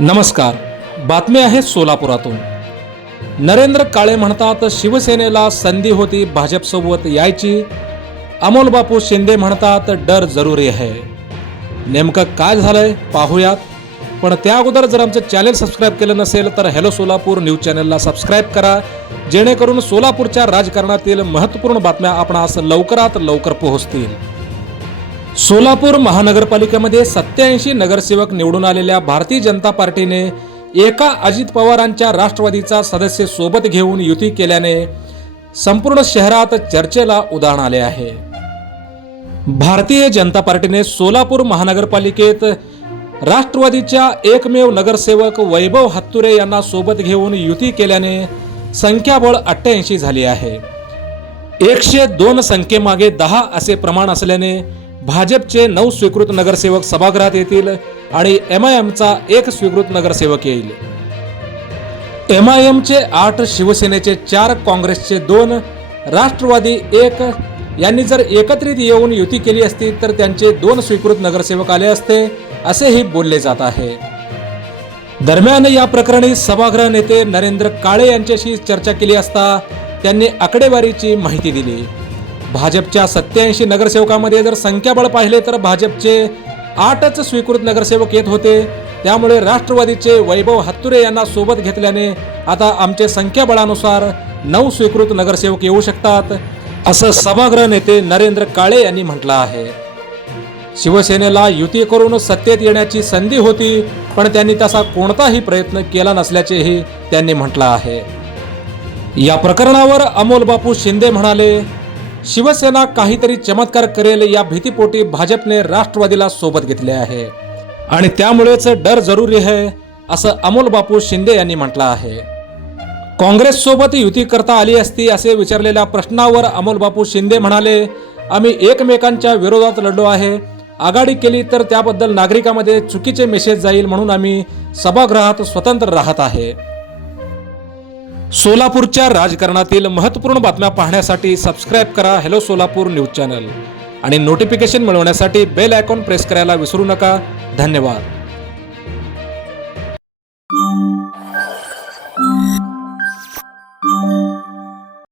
नमस्कार. बातमी आहे सोलापुरातून. नरेंद्र काळे म्हणतात शिवसेनेला संधी होती भाजपसोबत यायची. अमोल बापू शिंदे म्हणतात डर जरुरी आहे. नेमकं काय झालंय पाहूयात. पण त्या अगोदर जर आमचं चॅनल सबस्क्राईब केलं नसेल तर हॅलो सोलापूर न्यूज चॅनलला सबस्क्राईब करा, जेणेकरून सोलापूरच्या राजकारणातील महत्त्वपूर्ण बातम्या आपणास लवकरात लवकर पोहोचतील. सोलापूर महानगरपालिकेमध्ये 87 नगरसेवक निवडून आलेल्या भारतीय जनता पार्टीने एका अजित पवारांच्या राष्ट्रवादीचा सदस्य सोबत घेऊन युती केल्याने संपूर्ण शहरात चर्चेला उधाण आले आहे. भारतीय जनता पार्टीने सोलापूर महानगरपालिकेत राष्ट्रवादीच्या एकमेव नगरसेवक वैभव हत्तुरे यांना सोबत घेऊन युती केल्याने संख्याबळ 88 झाली आहे. 102 संख्येमागे 10 असे प्रमाण असल्याने भाजपचे 9 स्वीकृत नगरसेवक सभागृहात येतील आणि MIMचा 1 स्वीकृत नगरसेवक येईल. MIMचे 8, शिवसेनेचे 4, काँग्रेसचे 2, राष्ट्रवादी 1 यांनी जर एकत्रित येऊन युती केली असती तर त्यांचे 2 स्वीकृत नगरसेवक आले असते, असेही बोलले जात आहे. दरम्यान या प्रकरणी सभागृह नेते नरेंद्र काळे यांच्याशी चर्चा केली असता त्यांनी आकडेवारीची माहिती दिली. भाजपच्या 87 नगरसेवकांमध्ये जर संख्याबळ पाहिले तर भाजपचे 8च स्वीकृत नगरसेवक येत होते. त्यामुळे राष्ट्रवादीचे वैभव हत्तुरे यांना सोबत घेतल्याने आता आमचे संख्याबळानुसार 9 स्वीकृत नगरसेवक येऊ शकतात, असं सभागृह नेते नरेंद्र काळे यांनी म्हटलं आहे. शिवसेनेला युती करून सत्तेत येण्याची संधी होती, पण त्यांनी तसा कोणताही प्रयत्न केला नसल्याचेही त्यांनी म्हटलं आहे. या प्रकरणावर अमोल बापू शिंदे म्हणाले, शिवसेना काहीतरी चमत्कार करेल या भीतीपोटी भाजपने राष्ट्रवादीला सोबत घेतले आहे आणि त्यामुळेच डर जरुरी आहे, असं अमोल बापू शिंदे यांनी म्हटलं आहे. काँग्रेस सोबत युती करता आली असती असे विचारलेल्या प्रश्नावर अमोल बापू शिंदे म्हणाले, आम्ही एकमेकांच्या विरोधात लढलो आहे. आघाडी केली तर त्याबद्दल नागरिकांमध्ये चुकीचे मेसेज जाईल, म्हणून आम्ही सभागृहात स्वतंत्र राहत आहे. सोलापूरच्या राजकारणातील महत्त्वपूर्ण बातम्या पाहण्यासाठी सबस्क्राईब करा हॅलो सोलापूर न्यूज चॅनल आणि नोटिफिकेशन मिळवण्यासाठी बेल आयकॉन प्रेस करायला विसरू नका. धन्यवाद.